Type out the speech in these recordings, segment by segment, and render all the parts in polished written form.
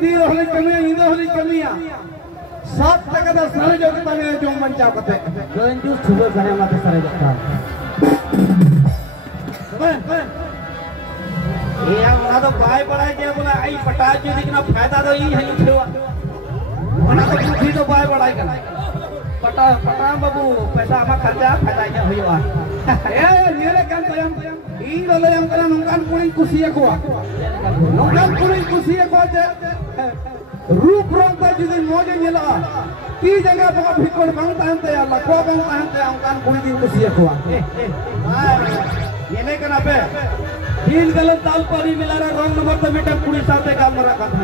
दी होली कमिया इंदो होली कमिया सात तक दा सारे जो तने जो मंचा कते गंजू सुबह करे माते सारे जता ये हमरा तो भाई पढ़ाई के बोला आई पटाज जो दिखना फायदा तो ई है उठवा मना तो बुद्धि तो भाई पढ़ाई करना पटा पटा बाबू पैसा ama खर्चा फायदा nya हुआ ये kan tayang ing lo yang kana nungkan kuning kusia ko nungkan kuning kusia ko je रूप रंग का जिदे मोजे निला ती जगह बका भिकोड़ बंग तांते या लखो बंग तांते अंकान कुड़ी दिन कुसिया को ये नहीं करना पे तीन गलत दाल पानी मिला रहा रंग नंबर तो मीटर कुड़ी साथे काम मरा का था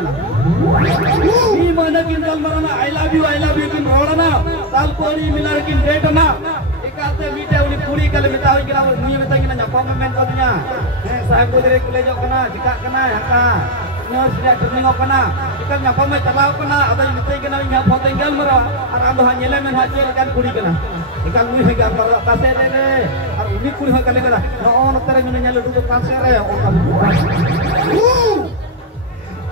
ये माना किन दाल मराना आई लव यू किन रोड़ना दाल पानी मिला रहा किन डेट ना इकाते मीटे उन्हीं पूरी कल मिटा हुई किना दुनिया में तक ना जपा में मेन करना साहब को तेरे कुले जो करना जिका करना हका nurse dia terlingo kana ikan nyapa me talau kana ada mitai kana nya potenggal mara ar ando hanyele men haje ikan kuri kana ikan mui higa kala kase de ar uni kuri ha kale kana no on tere min nya lu kase re o kamu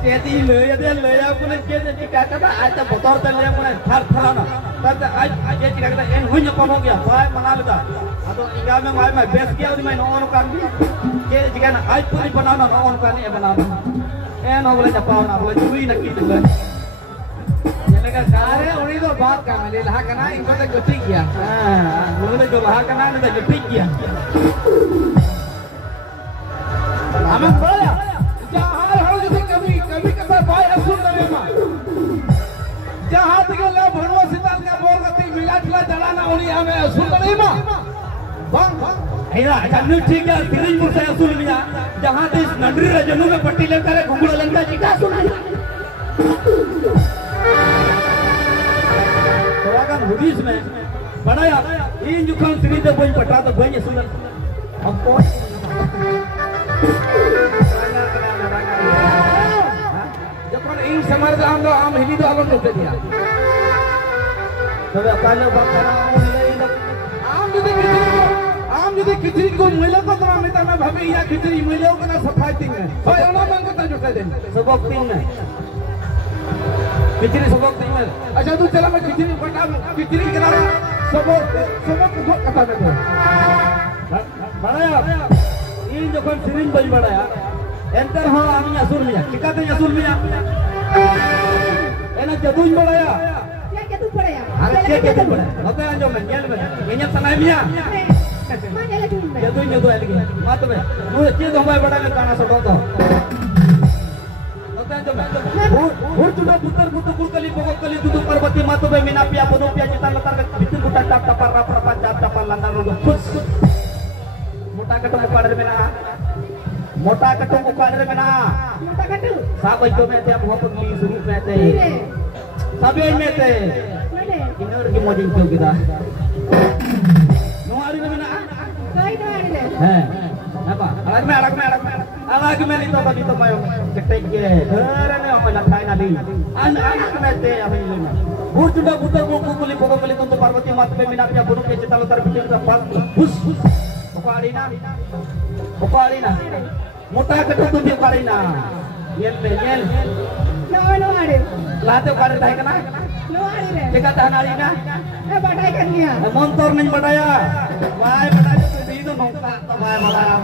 jadi le ya pun je jika kata ada motor te le mun thar tharana tada aj je jika kata en hunya komo gya bai mana leda ado inga me mai bes gya uni mai no on kan bi je jika na aj puri banana no on kan e banana no boleh capaw na boleh curi nak gitu kan jadi kan sare uni to baat ka mele lah kana inko to geti gya boleh jo lah kana na geti gya aman bola jahal ho jise कभी कभी भाई असूल करे मा जहां तक ले भनवा सिताल का बोल गति मिला ठला जलाना उनी हमें असूल करे मा बंग हेरा जन्नू ठीक है तिरिंग मुसे असूल लिया जहां देश नंडरी रजनू में पट्टी लेकर घुंगड़ लंका जी का सुनाई तो अगर हुदीस में बनाया इन जुखान सिरी तो कोई पटा तो कोई असूल अब कौन ing samar da am hili do alon dote dia tobe akalo bakana am jodi khichri ko mila ko tama meta na bhabe ya khichri milo ko na safai ting hai hoy ona man ko ta jote den sabab ting hai khichri sabab ting hai acha tu chala मैं khichri bata khichri kara sabab ko kata mein ko badaya in jokhon sirin baj badaya enter ho ami asul miya chikate asul miya enak jatuh boleh ya? Ya jatuh boleh ya? Harusnya jatuh boleh. Oke anjom menjel men. Minyak tanahnya. Mana lagi? Jatuhnya tuh lagi. Matu be. Nuh cie tuh bay bada kana sodo to. Oke anjom. Hur sudah putar kali pokok kali duduk parvati matu be minapi apa nopia cita letar bitin buta tap tapar rapar pancap tapar landar lulus. Muta ketemu kader mena. मोटा कटो मुका डर में ना मोटा कटो साबै जो में त्या बहुत नी सुरू में ते सबे में ते इनर की मोजिंग क्यों किदा नोआरी में ना कोई नोआरी ले है apa अलग में ली तो मायो कटे के धरे ने हम लखाई ना ली anak में ते अभी लेना भूर चुड़ा पुतर को कुली पको कली तो पार्वती मात पे मिना पिया बुनु के चिता लतर बिटिन का पास हुस पको ना मोटा कटो तुम भी पारी ना येल नो आरे लाते पारे दाई कना नो आरे रे जगह तानारी ना ए बटाई करनिया मोंतोर नहीं बटाया वाय बटाई तो दी तो नौका तो वाय बटाया